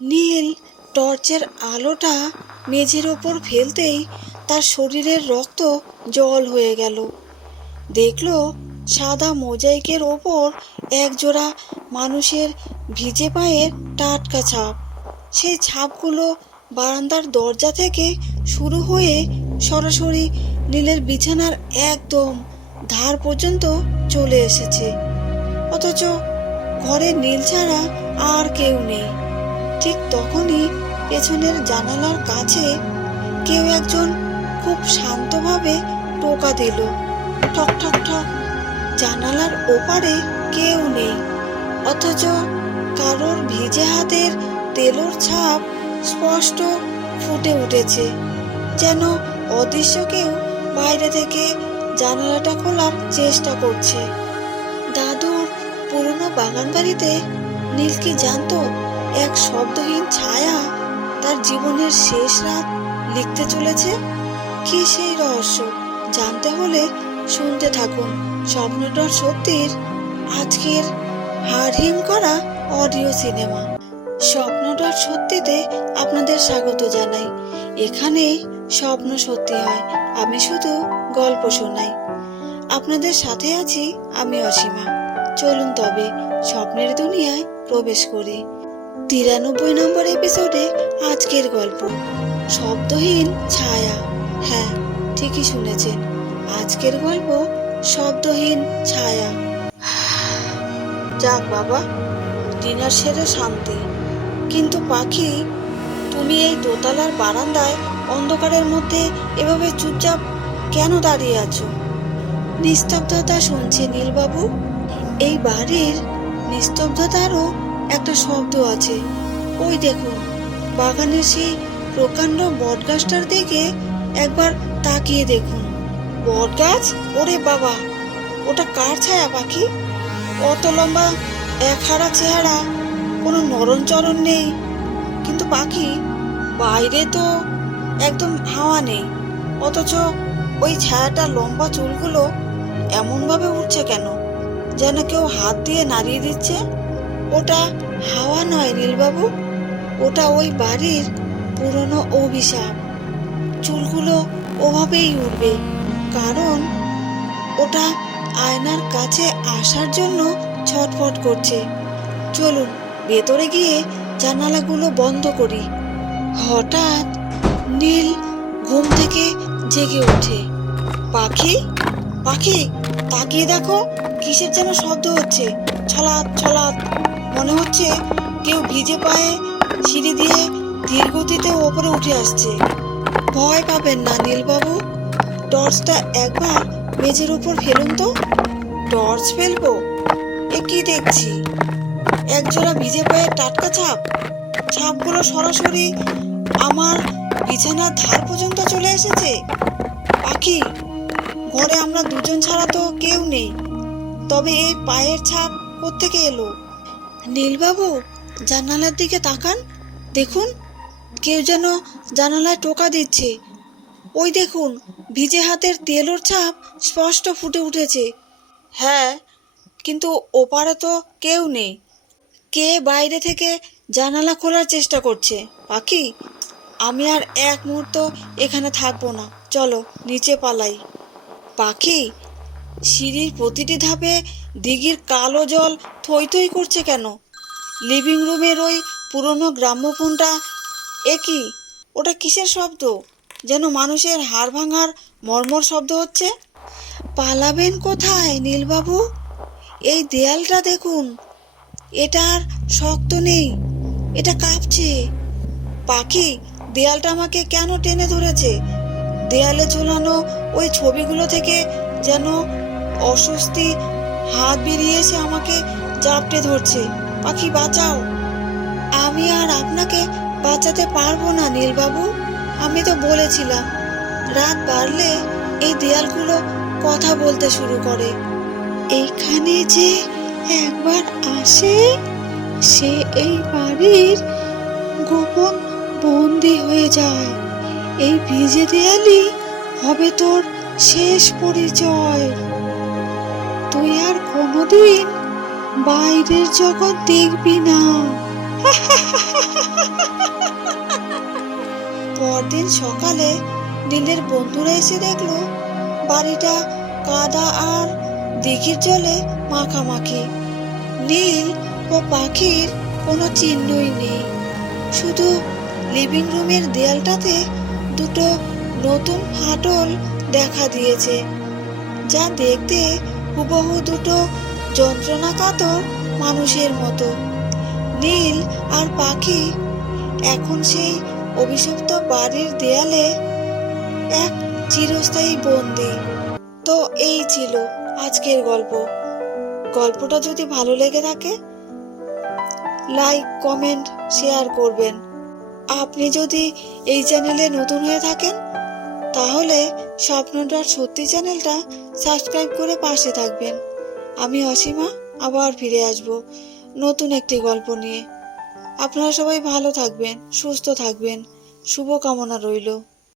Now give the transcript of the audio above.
নীল টর্চের আলোটা মেঝের ওপর ফেলতেই তার শরীরের রক্ত জল হয়ে গেল। দেখলো সাদা মোজাইকের ওপর একজোড়া মানুষের ভিজে পায়ের টাটকা ছাপ। সেই ছাপগুলো বারান্দার দরজা থেকে শুরু হয়ে সরাসরি নীলের বিছানার একদম ধার পর্যন্ত চলে এসেছে। অথচ ঘরে নীল ছাড়া আর কেউ নেই। ঠিক তখনই পেছনের জানালার কাছে কেউ একজন খুব শান্তভাবে টোকা দিল। ঠক ঠক ঠক। জানালার ওপারে কেউ নেই, অথচ কারোর ভিজে হাতের তেলোর ছাপ স্পষ্ট ফুটে উঠেছে, যেন অদৃশ্য কেউ বাইরে থেকে জানালাটা খোলার চেষ্টা করছে। দাদুর পুরনো বাগান বাড়িতে নীল কি জানতো এক শব্দহীন ছায়া তার জীবনের শেষ রাত লিখতে চলেছে? কি সেই রহস্য জানতে হলে শুনতে থাকুন স্বপ্নটার সত্যির আজকের হাড়হিম করা অডিও সিনেমা। স্বপ্নটার সত্যিতে আপনাদের স্বাগত জানাই। এখানে স্বপ্ন সত্যি হয়, আমি শুধু গল্প শোনাই। আপনাদের সাথে আছি আমি অসীমা। চলুন তবে স্বপ্নের দুনিয়ায় প্রবেশ করি। 93 নম্বর এপিসোডে আজকের গল্প শব্দহীন ছায়া। হ্যাঁ, ঠিকই শুনেছেন, আজকের গল্প শব্দহীন ছায়া। যাক বাবা, ডিনার সেরে শান্তি। কিন্তু পাখি, তুমি এই দোতলার বারান্দায় অন্ধকারের মধ্যে এভাবে চুপচাপ কেন দাঁড়িয়ে আছো? নিস্তব্ধতা শুনছে নীলবাবু। এই বাড়ির নিস্তব্ধতারও একটা শব্দ আছে। ওই দেখুন, বাগানের সেই প্রকাণ্ড বটগাছটার দিকে একবার তাকিয়ে দেখুন। বটগাছ? ওরে বাবা, ওটা কার ছায়া পাখি? অত লম্বা একহারা চেহারা, কোনো নরণচরণ নেই। কিন্তু পাখি, বাইরে তো একদম হাওয়া নেই, অথচ ওই ছায়াটা লম্বা চুলগুলো এমনভাবে উঠছে কেন, যেন কেউ হাত দিয়ে নাড়িয়ে দিচ্ছে। ওটা হাওয়া নয় নীলবাবু, ওটা ওই বাড়ির পুরনো অভিশাপ। চুলগুলো ওভাবেই উঠবে, কারণ ওটা আয়নার কাছে আসার জন্য ছটফট করছে। চলুন ভেতরে গিয়ে জানালাগুলো বন্ধ করি। হঠাৎ নীল ঘুম থেকে জেগে ওঠে। পাখি, পাখি, তাকিয়ে দেখো, কিসের যেন শব্দ হচ্ছে। ছলাৎ ছলাৎ, মনে হচ্ছে কেউ ভিজে পায়ে সিঁড়ি দিয়ে ধীর গতিতে ওপরে উঠে আসছে। ভয় পাবেন না নীলবাবু, টর্চটা একবার মেঝের উপর ফেলুন তো। টর্চ ফেলবো? এ কি দেখছি, একজোড়া ভিজে পায়ের টাটকা ছাপ। ছাপগুলো সরাসরি আমার বিছানার ধার পর্যন্ত চলে এসেছে। পাখি, ঘরে আমরা দুজন ছাড়া তো কেউ নেই, তবে এই পায়ের ছাপ কোত্থেকে এলো? নীলবাবু, জানালার দিকে তাকান, দেখুন কেউ যেন জানালায় টোকা দিচ্ছে। ওই দেখুন, ভিজে হাতের তেলোর ছাপ স্পষ্ট ফুটে উঠেছে। হ্যাঁ, কিন্তু ওপারে তো কেউ নেই। কে বাইরে থেকে জানালা খোলার চেষ্টা করছে? পাখি, আমি আর এক মুহূর্ত এখানে থাকবো না, চলো নিচে পালাই। পাখি, সিঁড়ির প্রতিটি ধাপে দিঘির কালো জল থই থই করছে কেন? লিভিং রুমের ওই পুরনো গ্রাম্যফোনটা, এ কি, ওটা কিসের শব্দ? যেন মানুষের হাড় ভাঙার মর্মর শব্দ হচ্ছে। পালাবেন কোথায় নীলবাবু? এই দেয়ালটা দেখুন, এটা আর শক্ত নেই, এটা কাঁপছে। পাখি, দেয়ালটা আমাকে কেন টেনে ধরেছে? দেয়ালে ঝোলানো ওই ছবিগুলো থেকে যেন অস্বস্তি হাত বেরিয়ে এসে আমাকে জাপটে ধরছে। পাখি, বাঁচাও। আমি আর আপনাকে বাঁচাতে পারবো না নীলবাবু। আমি তো বলেছিলাম, রাত বাড়লে এই দেয়ালগুলো কথা বলতে শুরু করে। এইখানে যে একবার আসে, সে এই বাড়ির গোপন বন্দি হয়ে যায়। এই ভিজে দেয়ালই হবে তোর শেষ পরিচয়। তুই আর কোনোদিন বাইরের জগৎ দেখবি না। পরদিন সকালে নীলের বন্ধুরা এসে দেখলো বাড়িটা কাদা আর দিঘির জলে মাখামাখি। নীল ও পাখির কোনো চিহ্নই নেই, শুধু লিভিং রুমের দেয়ালটাতে দুটো নতুন ফাটল দেখা দিয়েছে, যা দেখতে হুবহু দুটো যন্ত্রণাকাতর মানুষের মতো। নীল আর পাখি এখন সেই অভিশপ্ত বাড়ির দেয়ালে এক চিরস্থায়ী বন্দি। তো এই ছিল আজকের গল্প। গল্পটা যদি ভালো লেগে থাকে লাইক, কমেন্ট, শেয়ার করবেন। আপনি যদি এই চ্যানেলে নতুন হয়ে থাকেন তাহলে স্বপ্নটার সত্যি চ্যানেলটা সাবস্ক্রাইব করে পাশে থাকবেন। আমি অসীমা আবার ফিরে আসব নতুন একটি গল্প নিয়ে। আপনারা সবাই ভালো থাকবেন, সুস্থ থাকবেন, শুভকামনা রইল।